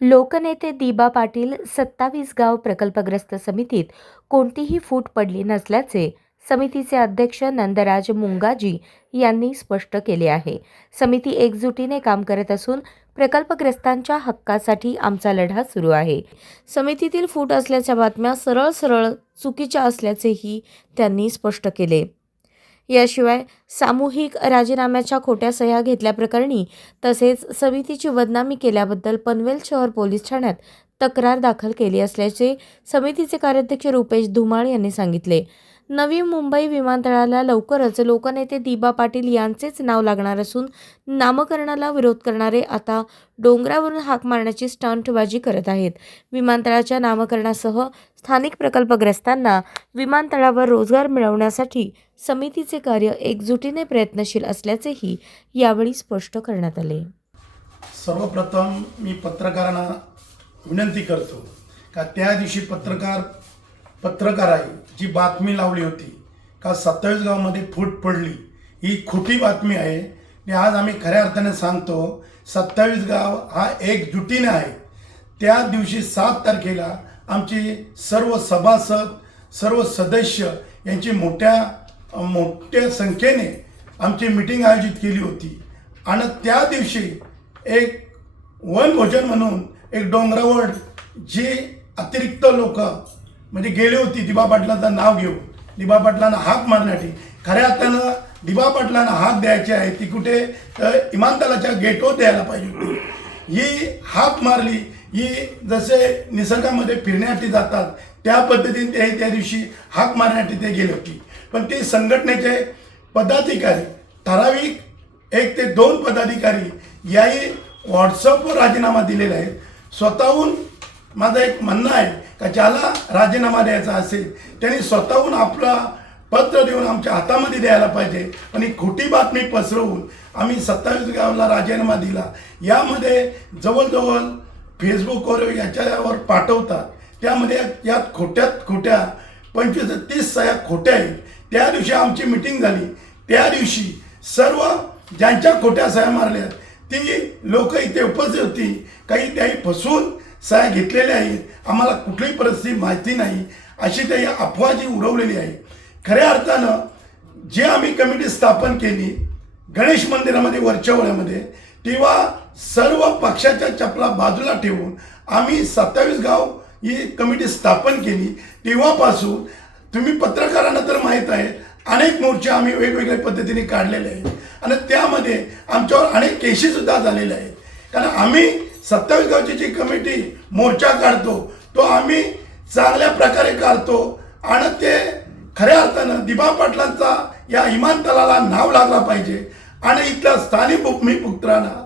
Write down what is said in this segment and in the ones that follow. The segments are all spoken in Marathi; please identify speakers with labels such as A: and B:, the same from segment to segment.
A: लोकनेते दिबा पाटील सत्तावीस गाव प्रकल्पग्रस्त समितीत कोणतीही फूट पडली नसल्याचे समितीचे अध्यक्ष नंदराज मुंगाजी यांनी स्पष्ट केले आहे. समिती एकजुटीने काम करत असून प्रकल्पग्रस्तांच्या हक्कासाठी आमचा लढा सुरू आहे. समितीतील फूट असल्याच्या बातम्या सरळ सरळ चुकीच्या असल्याचेही त्यांनी स्पष्ट केले. याशिवाय सामूहिक राजीनाम्याच्या खोट्या सह्या घेतल्याप्रकरणी तसेच समितीची बदनामी केल्याबद्दल पनवेल शहर पोलीस ठाण्यात तक्रार दाखल केली असल्याचे समितीचे कार्याध्यक्ष रुपेश धुमाळ यांनी सांगितले. नवी मुंबई विमानतळाला लवकरच लोकनेते दिबा पाटील यांचेच नाव लागणार असून नामकरणाला विरोध करणारे आता डोंगरावरून हाक मारण्याची स्टंटबाजी करत आहेत. विमानतळाच्या नामकरणासह स्थानिक प्रकल्पग्रस्तांना विमानतळावर रोजगार मिळवण्यासाठी समितीचे कार्य एकजुटीने प्रयत्नशील असल्याचेही यावेळी स्पष्ट करण्यात आले.
B: सर्वप्रथम मी पत्रकारांना विनंती करतो का त्या दिवशी पत्रकार पत्रकाराई जी बातमी लावली होती का सत्तावीस गावामध्ये फूट पडली ही खोटी बातमी आहे. आणि आज आम्ही खऱ्या अर्थाने सांगतो सत्तावीस गाव हा एकजुटीने आहे. त्या दिवशी सात तारखेला आमची सर्व सभासद सर्व सदस्य यांची मोठ्या मोठ्या संख्येने आमची मिटिंग आयोजित केली होती. आणि त्या दिवशी एक वनभोजन म्हणून एक डोंगरावर जी अतिरिक्त लोक म्हणजे गेले होती दिबा पाटलाचं नाव घेऊन दिबा पाटलांना हाक मारण्यासाठी. खऱ्या अर्थानं दिबा पाटलांना हाक द्यायची आहे ती कुठे? तर इमानतळाच्या गेटवर द्यायला पाहिजे होती. ही हाक मारली ही जसे निसर्गामध्ये फिरण्यासाठी जातात त्या पद्धतीने ते त्या दिवशी हाक मारण्यासाठी ते गेले होती. पण ते संघटनेचे पदाधिकारी ठराविक एक ते दोन पदाधिकारी याही व्हॉट्सअपवर राजीनामा दिलेला आहे स्वतःहून माझं एक म्हणणं आहे का ज्याला राजीनामा द्यायचा असेल त्यांनी स्वतःहून आपला पत्र देऊन आमच्या हातामध्ये द्यायला पाहिजे. पण ही खोटी बातमी पसरवून आम्ही सत्तावीस गावला राजीनामा दिला. यामध्ये जवळजवळ फेसबुकवर याच्यावर पाठवतात. त्यामध्ये यात खोट्यात खोट्या पंचवीस ते तीस सह्या खोट्या आहेत. त्या दिवशी आमची मिटिंग झाली. त्या दिवशी सर्व ज्यांच्या खोट्या सह्या मारल्या ती लोक इथे उपस्थित होती. काही त्याही फसवून सह्या घेतलेल्या आहेत. आम्हाला कुठलीही परिस्थिती माहिती नाही. अशी त्या अफवा जी उडवलेली आहे. खऱ्या अर्थानं जे आम्ही कमिटी स्थापन केली गणेश मंदिरामध्ये वरच्यावळ्यामध्ये तेव्हा सर्व पक्षाच्या चपला बाजूला ठेवून आम्ही सत्तावीस गाव ही कमिटी स्थापन केली. तेव्हापासून तुम्ही पत्रकारांना तर माहीत आहे अनेक मोर्चे आम्ही वेगवेगळ्या पद्धतीने काढलेले आहेत. आणि त्यामध्ये आमच्यावर अनेक केशीसुद्धा झालेल्या आहेत. कारण आम्ही सत्तावीस गावची जी कमिटी मोर्चा काढतो तो आम्ही चांगल्या प्रकारे काढतो आणि ते खऱ्या अर्थानं दिबा पाटलांचा या इमानतलाला नाव लागला पाहिजे आणि इथल्या स्थानिक भूमिपुत्रांना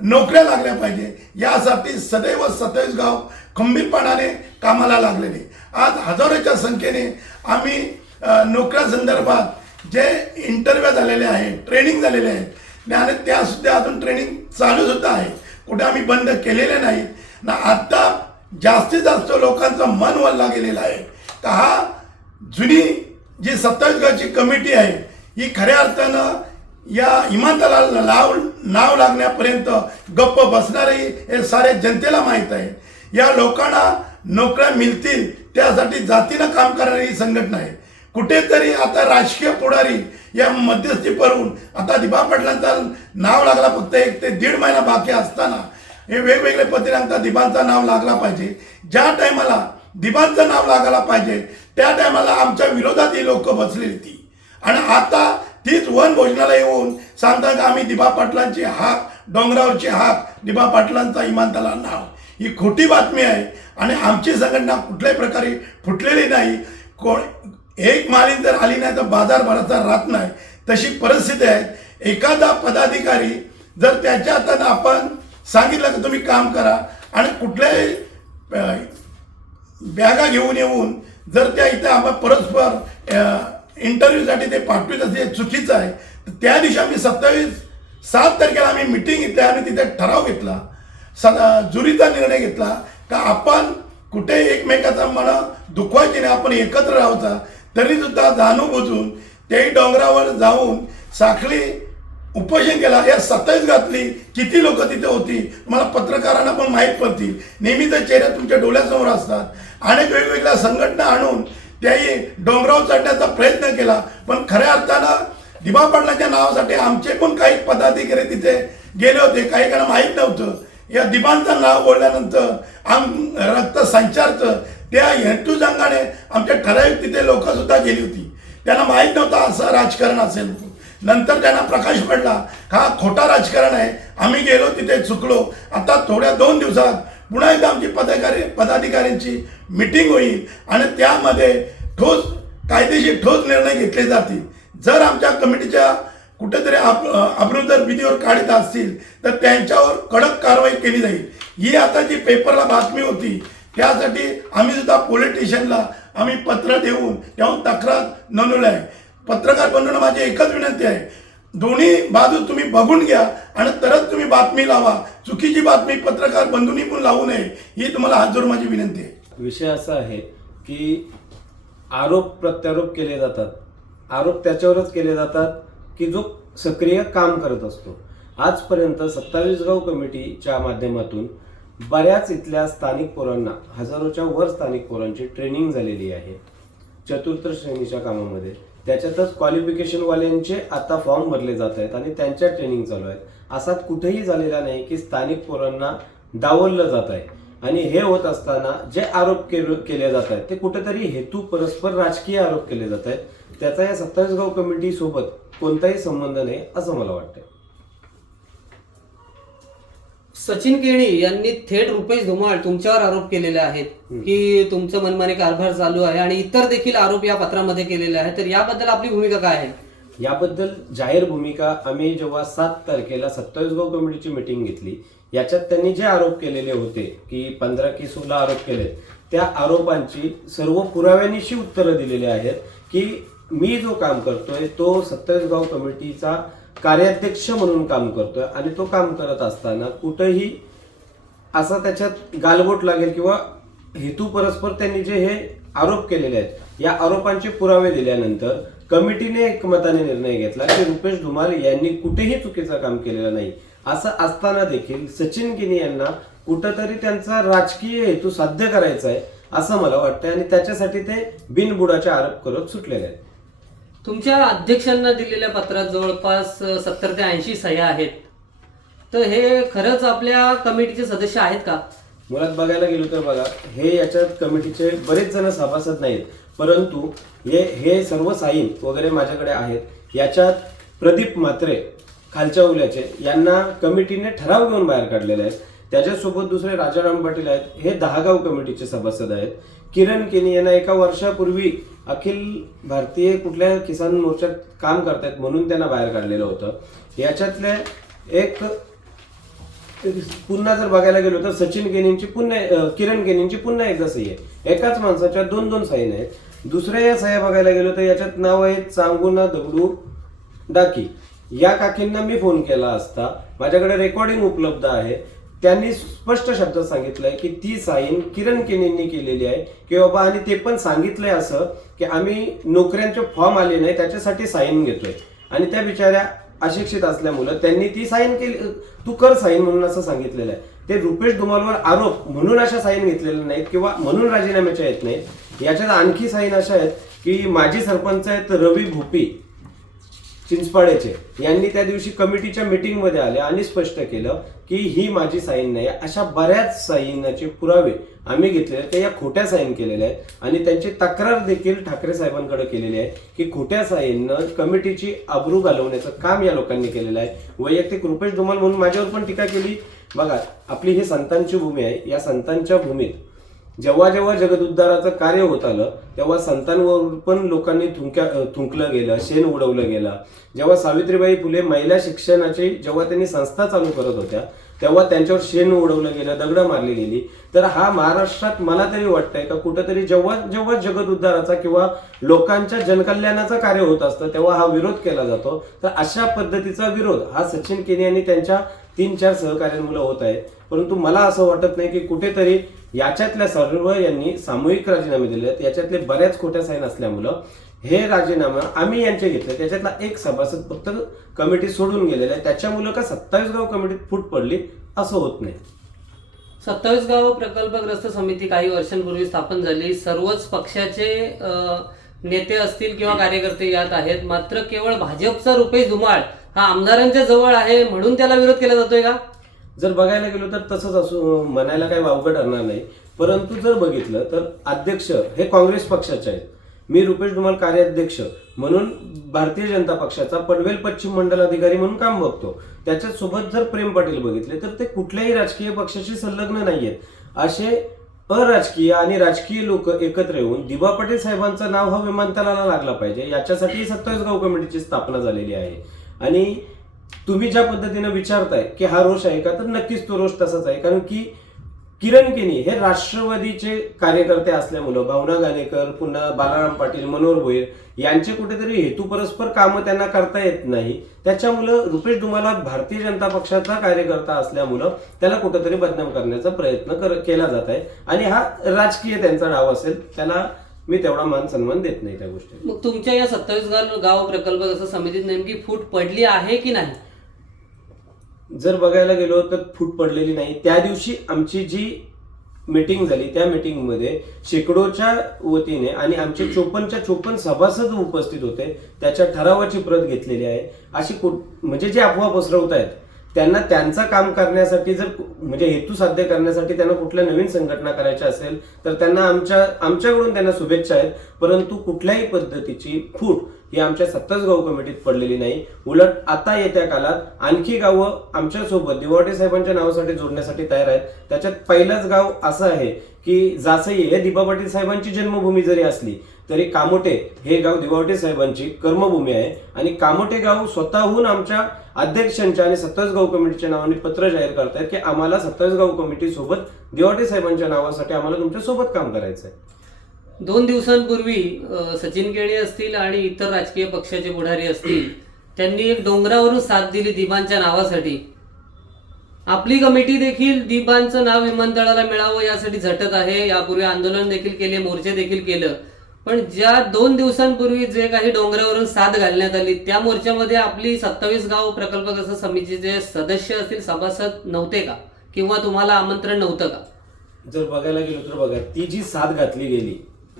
B: नोकऱ्या लागल्या पाहिजे. यासाठी सदैव सत्तावीस गाव खंबीरपणाने कामाला लागलेले. आज हजारोच्या संख्येने आम्ही नोकऱ्या संदर्भात जे इंटरव्ह्यू झालेले आहे ट्रेनिंग झालेले आहेत आणि त्यासुद्धा अजून ट्रेनिंग चालूसुद्धा आहे. कुठे आम्ही बंद केलेले नाही ना आता जास्तीत जास्त लोकांचं मन वल्ला गेलेलं आहे. तर हा जुनी जी सत्तावीस गावची कमिटी आहे ही खऱ्या अर्थानं या इमानतळाला लाव नाव लागण्यापर्यंत गप्प बसणारही हे साऱ्या जनतेला माहीत आहे. या लोकांना नोकऱ्या मिळतील त्यासाठी जातीनं काम करणारी ही संघटना आहे. कुठेतरी आता राजकीय पुढारी या मध्यस्थी करून आता दिबा पाटलांचं नाव लागला फक्त एक ते दीड महिना बाकी असताना हे वेगवेगळ्या पद्धतीने आमचा दिबांचं नाव लागला पाहिजे. ज्या टायमाला दिबांचं नाव लागायला पाहिजे त्या टायमाला आमच्या विरोधात ही लोक बसली ती आणि आता तीच वन भोजनाला येऊन सांगतात की आम्ही दिबा पाटलांची हाक डोंगरावरची हाक दिबा पाटलांचा इमानताला नाव. ही खोटी बातमी आहे आणि आमची संघटना कुठल्याही प्रकारे फुटलेली नाही. कोण एक माळी जर आली नाही तर बाजार भराचा राहत नाही. तशी परिस्थिती आहे. एखादा पदाधिकारी जर त्याच्या हातानं आपण सांगितलं की तुम्ही काम करा आणि कुठल्याही बॅगा घेऊन येऊन जर त्या इथं आपण परस्पर इंटरव्ह्यूसाठी ते पाठवित असे चुकीचं आहे तर त्या दिवशी आम्ही सत्तावीस सात तारखेला आम्ही मिटिंग घेतली आणि तिथे ठराव घेतला. स जुरीचा निर्णय घेतला का आपण कुठे एकमेकाचा मन दुखवायची नाही आपण एकत्र राहायचा. तरी सुद्धा जाणून बुजून त्याही डोंगरावर जाऊन साखळी उपोषण केला. या सत्तावीस घातली. किती लोक तिथे होती? मला पत्रकारांना पण माहीत पडतील. नेहमीचे चेहऱ्या तुमच्या डोळ्यासमोर असतात. अनेक वेगवेगळ्या संघटना आणून त्याही डोंगरावर चढण्याचा प्रयत्न केला. पण खऱ्या अर्थानं दिबा पाटलाच्या नावासाठी आमचे पण काही पदाधिकारी तिथे गेले होते. काही काळ माहीत नव्हतं. या दिबांचं नाव बोलल्यानंतर आम रक्त संचारचं त्या हेतू संघाने आमच्या ठराविक तिथे लोक सुद्धा गेली होती. त्यांना माहीत नव्हतं असं राजकारण असेल. नंतर त्यांना प्रकाश पडला हा खोटा राजकारण आहे. आम्ही गेलो तिथे चुकलो. आता थोड्या दोन दिवसात पुन्हा एकदा आमची पदाधिकारी पदाधिकाऱ्यांची मिटिंग होईल आणि त्यामध्ये ठोस कायदेशीर ठोस निर्णय घेतले जातील. जर आमच्या कमिटीच्या कुठेतरी आप आपण जर विधीवर काढत असतील तर त्यांच्यावर कडक कारवाई केली जाईल. ही आता जी पेपरला बातमी होती त्यासाठी आम्ही सुद्धा पोलीस स्टेशनला आम्ही पत्र देऊन त्याहून तक्रार नोंदवली आहे. पत्रकार बनवणं माझी एकच विनंती आहे. दोन्ही बाजू तुम्ही बघून घ्या आणि तरच तुम्ही बातमी लावा. चुकीची बातमी पत्रकार बंधूंनी पण लावू नये ही तुम्हाला हात जोडून माझी विनंती आहे.
C: विषय असा आहे की आरोप प्रत्यारोप केले जातात. आरोप त्याच्यावरच केले जातात की जो सक्रिय काम करत असतो. आजपर्यंत सत्तावीस गाव कमिटीच्या माध्यमातून बऱ्याच इथल्या स्थानिक पोरांना हजारोच्या वर स्थानिक पोरांची ट्रेनिंग झालेली आहे. चतुर्थ श्रेणीच्या कामामध्ये. त्याच्यातच क्वालिफिकेशनवाल्यांचे आता फॉर्म भरले जात आहेत आणि त्यांच्या ट्रेनिंग चालू आहेत. असा कुठेही झालेला नाही की स्थानिक पोरांना डावललं जात आहे. आणि हे होत असताना जे आरोप केले केले जात आहेत ते कुठेतरी हेतू परस्पर राजकीय आरोप केले जात आहेत. त्याचा या सत्तावीस गाव कमिटी सोबत कोणताही संबंध नाही असं मला वाटतं
D: सचिन केणी यांनी थेट रुपेश धुमाळ तुमच्यावर आरोप केलेले आहेत की तुमचं मनमानी कारभार चालू आहे आणि इतर देखील आरोप या पत्रामध्ये केलेले आहेत. तर याबद्दल आपली भूमिका काय आहे?
C: याबद्दल जाहीर भूमिका आम्ही जेव्हा सात तारखेला सत्तावीस गाव कमिटीची मिटिंग घेतली याच्यात त्यांनी जे आरोप केलेले होते की पंधरा की सोळा आरोप केले त्या आरोपांची सर्व पुराव्यानिशी उत्तरं दिलेली आहेत की मी जो काम करतोय तो सत्तावीस गाव कमिटीचा कार्याध्यक्ष म्हणून काम करतोय आणि तो काम करत असताना कुठंही असा त्याच्यात गालबोट लागेल किंवा हेतू परस्पर त्यांनी जे हे आरोप केलेले आहेत या आरोपांचे पुरावे दिल्यानंतर कमिटीने एकमताने निर्णय घेतला की रुपेश धुमाल यांनी कुठेही चुकीचं काम केलेलं नाही. असं असताना देखील सचिन गिनी यांना कुठंतरी त्यांचा राजकीय हेतू साध्य करायचा आहे असं मला वाटतं आणि त्याच्यासाठी ते बिनबुडाचे आरोप करत सुटलेले आहेत.
D: तुमच्या अध्यक्षांना दिलेल्या पत्रात जवळपास सत्तर ते ऐंशी सह्या आहेत. तर हे खरंच आपल्या कमिटीचे सदस्य आहेत का?
C: मुळात बघायला गेलो तर बघा हे याच्यात कमिटीचे बरेच जण सभासद नाहीत. परंतु हे हे सर्व साईन वगैरे माझ्याकडे आहेत. याच्यात प्रदीप मात्रे खालच्या उल्याचे यांना कमिटीने ठराव घेऊन बाहेर काढलेले आहेत. त्याच्यासोबत दुसरे राजाराम पाटील आहेत. हे दहागाव कमिटीचे सभासद आहेत. किरण केनी यांना एका वर्षापूर्वी अखिल भारतीय कुठल्या किसान मोर्चात काम करतायत म्हणून त्यांना बाहेर काढलेलं होतं. याच्यातले एक पुन्हा जर बघायला गेलो तर सचिन केनींची पुन्हा किरण केनींची पुन्हा एकदा सही आहे. एकाच माणसाच्या दोन दोन साईन आहेत. दुसऱ्या या सह्या बघायला गेलो तर याच्यात नाव आहे चांगुना दगडू डाकी. या काकींना मी फोन केला असता. माझ्याकडे रेकॉर्डिंग उपलब्ध आहे. त्यांनी स्पष्ट शब्दात सांगितलंय की ती साईन किरण केनेंनी केलेली आहे की बाबा आणि ते पण सांगितलंय असं की आम्ही नोकऱ्यांचे फॉर्म आले नाही त्याच्यासाठी साईन घेतोय. आणि त्या बिचाऱ्या अशिक्षित असल्यामुळं त्यांनी ती साईन केली तू कर साईन म्हणून असं सांगितलेलं आहे. ते रुपेश धुमालवर आरोप म्हणून अशा साईन घेतलेल्या नाहीत किंवा म्हणून राजीनाम्याच्या येत नाहीत. याच्यात आणखी साईन अशा आहेत की माजी सरपंच आहेत रवी भोपी. चिंचपाड्याचे. यांनी त्या दिवशी कमिटीच्या मीटिंगमध्ये आले आणि स्पष्ट केलं की ही माझी साईन नाही अशा बऱ्याच साईनाचे पुरावे आम्ही घेतलेले ते त्या या खोट्या साईन केलेल्या आहेत. आणि त्यांची तक्रार देखील ठाकरे साहेबांकडे केलेली आहे की खोट्या साईननं कमिटीची आबरू घालवण्याचं काम या लोकांनी केलेलं आहे. वैयक्तिक रुपेश धुमाल म्हणून माझ्यावर पण टीका केली. बघा आपली ही संतांची भूमी आहे. या संतांच्या भूमीत जेव्हा जेव्हा जगदुद्धाराचं कार्य होत आलं तेव्हा संतांवर पण लोकांनी थुंक्या थुंकलं गेलं शेण उडवलं गेलं. जेव्हा सावित्रीबाई फुले महिला शिक्षणाची जेव्हा त्यांनी संस्था चालू करत होत्या तेव्हा त्यांच्यावर शेण उडवलं गेलं दगडं मारली गेली. तर हा महाराष्ट्रात मला तरी वाटतंय का कुठंतरी जेव्हा जेव्हा जगदुद्धाराचा किंवा लोकांच्या जनकल्याणाचं कार्य होत असतं तेव्हा हा विरोध केला जातो. तर अशा पद्धतीचा विरोध हा सचिन केने यांनी त्यांच्या तीन चार सहकार्यांमुळे होत आहे. परंतु मला असं वाटत नाही की कुठेतरी याच्यातल्या सर्व यांनी सामूहिक राजीनामे दिले आहेत. याच्यातले बऱ्याच खोट्या साईन असल्यामुळं हे राजीनामा आम्ही यांचे घेतले. त्याच्यातला एक सभासद फक्त कमिटी सोडून गेलेला आहे. त्याच्यामुळं का सत्तावीस गाव कमिटीत फूट पडली असं होत नाही.
D: सत्तावीस गाव प्रकल्पग्रस्त समिती काही वर्षांपूर्वी स्थापन झाली. सर्वच पक्षाचे नेते असतील किंवा कार्यकर्ते यात आहेत. मात्र केवळ भाजपचा रुपेश धुमाळ हा आमदारांच्या जवळ आहे म्हणून त्याला विरोध केला जातोय का?
C: जर बघायला गेलो तर तसंच असू म्हणायला काही वावगं ठरणार नाही. परंतु जर बघितलं तर अध्यक्ष हे काँग्रेस पक्षाचे आहेत. मी रुपेश धुमाल कार्याध्यक्ष म्हणून भारतीय जनता पक्षाचा पनवेल पश्चिम मंडल अधिकारी म्हणून काम बघतो. त्याच्यासोबत जर प्रेम पाटील बघितले तर ते कुठल्याही राजकीय पक्षाशी संलग्न नाही आहेत असे अराजकीय आणि राजकीय लोक एकत्र येऊन दिबा पाटील साहेबांचं नाव हा विमानतळाला लागला पाहिजे. याच्यासाठी सत्तावीस गाव कमिटीची स्थापना झालेली आहे. आणि तुम्ही ज्या पद्धतीने विचारताय की हा रोष आहे का तर नक्कीच तो रोष तसाच आहे. कारण की किरण केनी हे राष्ट्रवादीचे कार्यकर्ते असल्यामुळं भावना गाणेकर पुन्हा बालाराम पाटील मनोहर भोईर यांचे कुठेतरी हेतू परस्पर कामं त्यांना करता येत नाही. त्याच्यामुळं रुपेश डुमाला भारतीय जनता पक्षाचा कार्यकर्ता असल्यामुळं त्याला कुठेतरी बदनाम करण्याचा प्रयत्न कर केला जात आहे. आणि हा राजकीय त्यांचा डाव असेल त्याला मी तेवढा मान सन्मान देत नाही त्या गोष्टी
D: मग तुमच्या या सत्तावीस गाव गाव प्रकल्पग्रस्त समितीत नेमकी फूट पडली आहे की नाही?
C: जर बघायला गेलो तर फूट पडलेली नाही. त्या दिवशी आमची जी मीटिंग झाली त्या मीटिंगमध्ये शेकडोच्या वतीने आणि आमचे चोपन्नच्या चोपन्न सभासद उपस्थित होते. त्याच्या ठरावाची प्रत घेतलेली आहे. अशी कुठ म्हणजे जे अफवा पसरवत आहेत त्यांना त्यांचं काम करण्यासाठी जर म्हणजे हेतू साध्य करण्यासाठी त्यांना कुठल्या नवीन संघटना करायच्या असेल तर त्यांना आमच्या आमच्याकडून त्यांना शुभेच्छा आहेत. परंतु कुठल्याही पद्धतीची फूट ही आमच्या सत्ताच गाव कमिटीत पडलेली नाही. उलट आता येत्या काळात आणखी गावं आमच्यासोबत दिवाटे साहेबांच्या नावासाठी जोडण्यासाठी तयार आहेत. त्याच्यात पहिलंच गाव असं आहे की जासई हे दिबा पाटील साहेबांची जन्मभूमी जरी असली तरी कामोटे हे गाव दिवावटे साहेबांची कर्मभूमी आहे. आणि कामोटे गाव स्वतःहून आमच्या अध्यक्षांच्या आणि सत्तावीस गाव कमिटीच्या नावाने पत्र जाहीर करतायत की आम्हाला सत्तावीस गाव कमिटी सोबत दिवाटे साहेबांच्या नावासाठी आम्हाला तुमच्यासोबत काम करायचं आहे
D: दोन दिवसांपूर्वी सचिन केळे असतील आणि इतर राजकीय पक्षाचे पुढारी असतील त्यांनी एक डोंगरावरून साथ दिली दिबांच्या नावासाठी. आपली कमिटी देखील दिबांचं नाव विमानतळाला मिळावं यासाठी झटत आहे. यापूर्वी आंदोलन देखील केले मोर्चे देखील केलं. पण ज्या दोन दिवसांपूर्वी जे काही डोंगरावरून साथ घालण्यात आली त्या मोर्चामध्ये आपली सत्तावीस गाव प्रकल्पग्रस्त समितीचे सदस्य असतील सभासद नव्हते का? किंवा तुम्हाला आमंत्रण नव्हतं का?
C: जर बघायला गेलो तर बघा ती जी साथ घातली गेली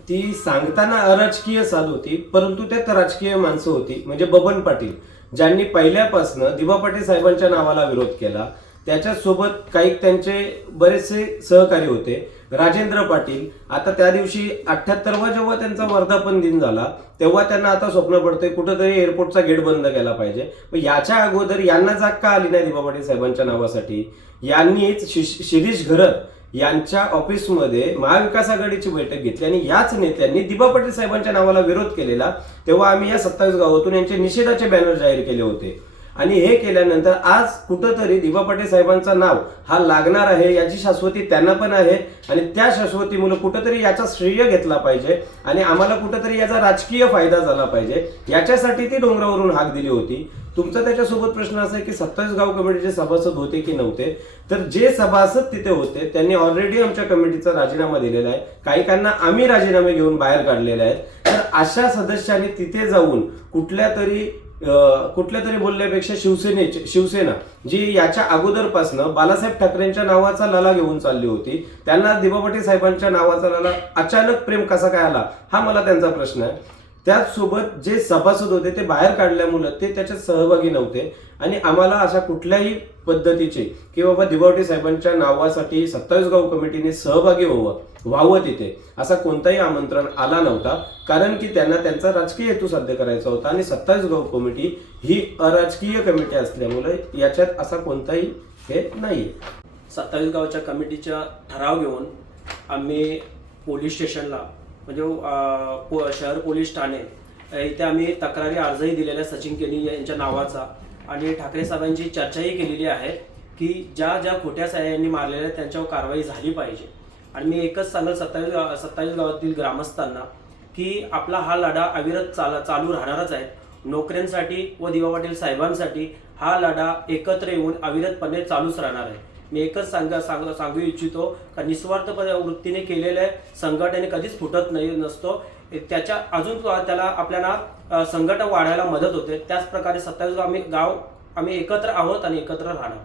C: ती सांगताना अराजकीय साथ होती परंतु त्यात राजकीय माणसं होती म्हणजे बबन पाटील ज्यांनी पहिल्यापासनं दिबा पाटील साहेबांच्या नावाला विरोध केला. त्याच्यासोबत काही त्यांचे बरेचसे सहकारी होते. राजेंद्र पाटील आता त्या दिवशी अठ्ठ्याहत्तरवा जेव्हा त्यांचा वर्धापन दिन झाला तेव्हा त्यांना आता स्वप्न पडतंय कुठंतरी एअरपोर्टचा गेट बंद केला पाहिजे. मग याच्या अगोदर यांना जाग का आली नाही दिबा पाटील साहेबांच्या नावासाठी? यांनीच शिरीष घरत यांच्या ऑफिसमध्ये महाविकास आघाडीची बैठक घेतली आणि याच नेत्यांनी दिबा पाटील साहेबांच्या नावाला विरोध केलेला तेव्हा आम्ही या सत्तावीस गावातून यांचे निषेधाचे बॅनर जाहीर केले होते. आणि हे केल्यानंतर आज कुठंतरी दिबा पाटील साहेबांचं नाव हा लागणार आहे याची शाश्वती त्यांना पण आहे. आणि त्या शाश्वतीमुळे कुठंतरी याचा श्रेय घेतला पाहिजे आणि आम्हाला कुठंतरी याचा राजकीय फायदा झाला पाहिजे. याच्यासाठी ती डोंगरावरून हाक दिली होती. तुमचा त्याच्यासोबत प्रश्न असा आहे की सत्तावीस गाव कमिटीचे सभासद होते की नव्हते? तर जे सभासद तिथे होते त्यांनी ऑलरेडी आमच्या कमिटीचा राजीनामा दिलेला आहे. काही काहींना आम्ही राजीनामे घेऊन बाहेर काढलेले आहेत. तर अशा सदस्यांनी तिथे जाऊन कुठल्या तरी कुठल्या तरी बोलण्यापेक्षा शिवसेनेचे शिवसेना जी याच्या अगोदरपासनं बालासाहेब ठाकरेंच्या नावाचा लला घेऊन चालली होती त्यांना दिबापटी साहेबांच्या नावाचा लला अचानक प्रेम कसा काय आला? हा मला त्यांचा प्रश्न आहे. त्याचसोबत जे सभासद होते ते बाहेर काढल्यामुळं ते त्याच्यात सहभागी नव्हते. आणि आम्हाला अशा कुठल्याही पद्धतीचे की बाबा दिवावटी साहेबांच्या नावासाठी सत्तावीस गाव कमिटीने सहभागी व्हावं. व्हावं तिथे असा कोणताही आमंत्रण आला नव्हता. कारण की त्यांना त्यांचा राजकीय हेतू साध्य करायचा होता आणि सत्तावीस गाव कमिटी ही अराजकीय कमिटी असल्यामुळे याच्यात असा कोणताही हे नाही
E: सत्तावीस गावच्या कमिटीचा ठराव घेऊन आम्ही पोलीस स्टेशनला म्हणजे पो शहर पोलीस ठाणे इथे आम्ही तक्रारी अर्जही दिलेला आहे सचिन केनी यांच्या नावाचा आणि ठाकरे साहेबांची चर्चाही केलेली आहे की ज्या ज्या खोट्या साह्यांनी मारलेल्या त्यांच्यावर कारवाई झाली पाहिजे. आणि मी एकच सांगेल सत्तावीस गाव सत्तावीस गावातील ग्रामस्थांना की आपला हा लढा अविरत चाल चालू राहणारच आहे. नोकऱ्यांसाठी व दिवा पाटील साहेबांसाठी हा लढा एकत्र येऊन अविरतपणे चालूच राहणार आहे. मी एकच सांगा सांग सांगू इच्छितो का निस्वार्थ वृत्तीने केलेले संघटने कधीच फुटत नाही नसतो. त्याच्या अजून त्याला आपल्याला संघटन वाढायला मदत होते. त्याचप्रकारे सत्तावीस गाव आम्ही गाव आम्ही एकत्र आहोत आणि एकत्र राहणार.